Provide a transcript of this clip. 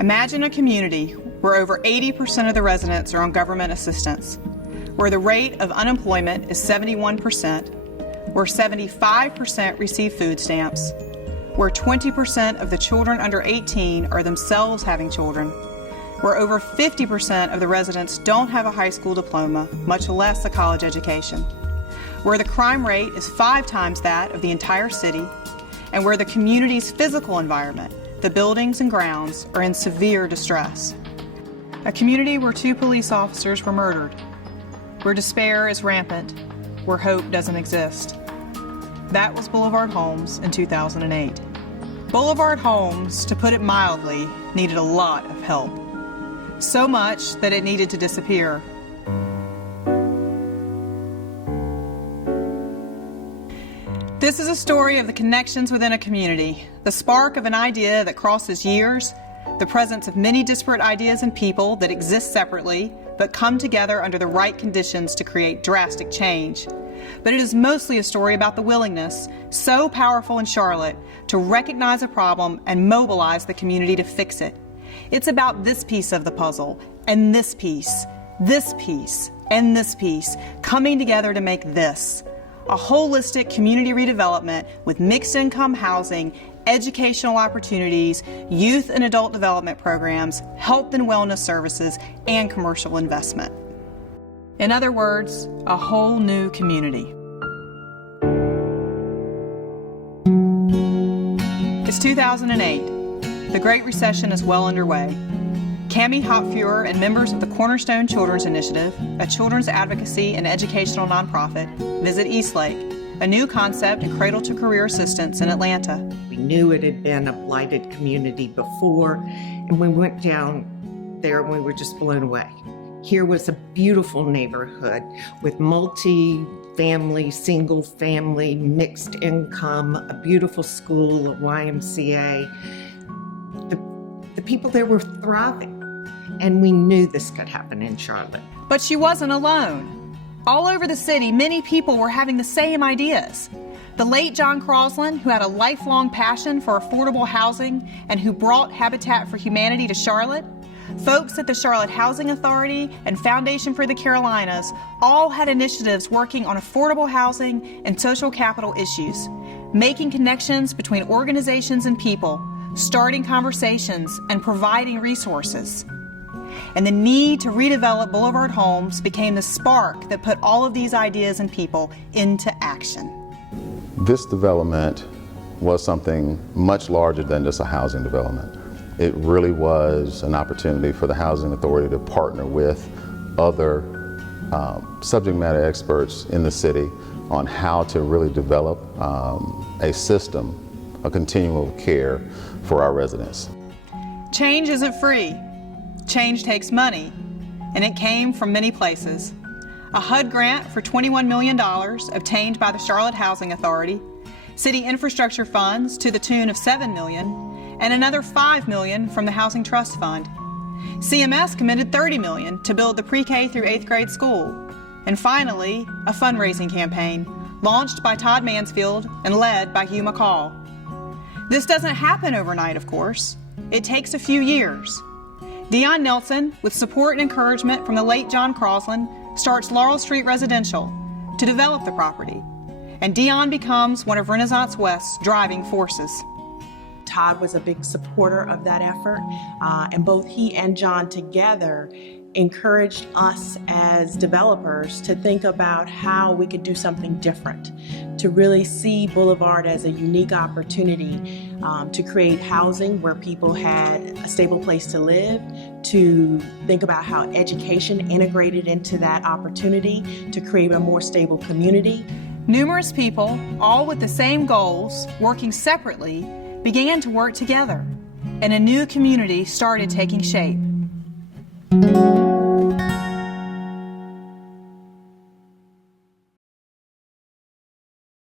Imagine a community where over 80% of the residents are on government assistance, where the rate of unemployment is 71%, where 75% receive food stamps, where 20% of the children under 18 are themselves having children, where over 50% of the residents don't have a high school diploma, much less a college education, where the crime rate is 5 times that of the entire city, and where the community's physical environment, the buildings and grounds, are in severe distress. A community where 2 police officers were murdered, where despair is rampant, where hope doesn't exist. That was Boulevard Homes in 2008. Boulevard Homes, to put it mildly, needed a lot of help. So much that it needed to disappear. This is a story of the connections within a community, the spark of an idea that crosses years, the presence of many disparate ideas and people that exist separately but come together under the right conditions to create drastic change. But it is mostly a story about the willingness, so powerful in Charlotte, to recognize a problem and mobilize the community to fix it. It's about this piece of the puzzle, and this piece, and this piece, coming together to make this. A holistic community redevelopment with mixed income housing, educational opportunities, youth and adult development programs, health and wellness services, and commercial investment. In other words, a whole new community. It's 2008. The Great Recession is well underway. Cami Hopfuer and members of the Cornerstone Children's Initiative, a children's advocacy and educational nonprofit, visit Eastlake, a new concept in cradle-to-career assistance in Atlanta. We knew it had been a blighted community before, and we went down there and we were just blown away. Here was a beautiful neighborhood with multi-family, single-family, mixed income, a beautiful school, a YMCA. The people there were thriving, and we knew this could happen in Charlotte. But she wasn't alone. All over the city, many people were having the same ideas. The late John Crosland, who had a lifelong passion for affordable housing and who brought Habitat for Humanity to Charlotte, folks at the Charlotte Housing Authority and Foundation for the Carolinas all had initiatives working on affordable housing and social capital issues, making connections between organizations and people, starting conversations, and providing resources. And the need to redevelop Boulevard Homes became the spark that put all of these ideas and people into action. This development was something much larger than just a housing development. It really was an opportunity for the Housing Authority to partner with other subject matter experts in the city on how to really develop a system, a continuum of care for our residents. Change isn't free. Change takes money, and it came from many places. A HUD grant for $21 million obtained by the Charlotte Housing Authority, city infrastructure funds to the tune of $7 million, and another $5 million from the Housing Trust Fund. CMS committed $30 million to build the pre-K through 8th grade school. And finally, a fundraising campaign launched by Todd Mansfield and led by Hugh McCall. This doesn't happen overnight, of course. It takes a few years. Dion Nelson, with support and encouragement from the late John Crosland, starts Laurel Street Residential to develop the property. And Dion becomes one of Renaissance West's driving forces. Todd was a big supporter of that effort, and both he and John together encouraged us as developers to think about how we could do something different, to really see Boulevard as a unique opportunity to create housing where people had a stable place to live, to think about how education integrated into that opportunity to create a more stable community. Numerous people, all with the same goals, working separately, began to work together, and a new community started taking shape.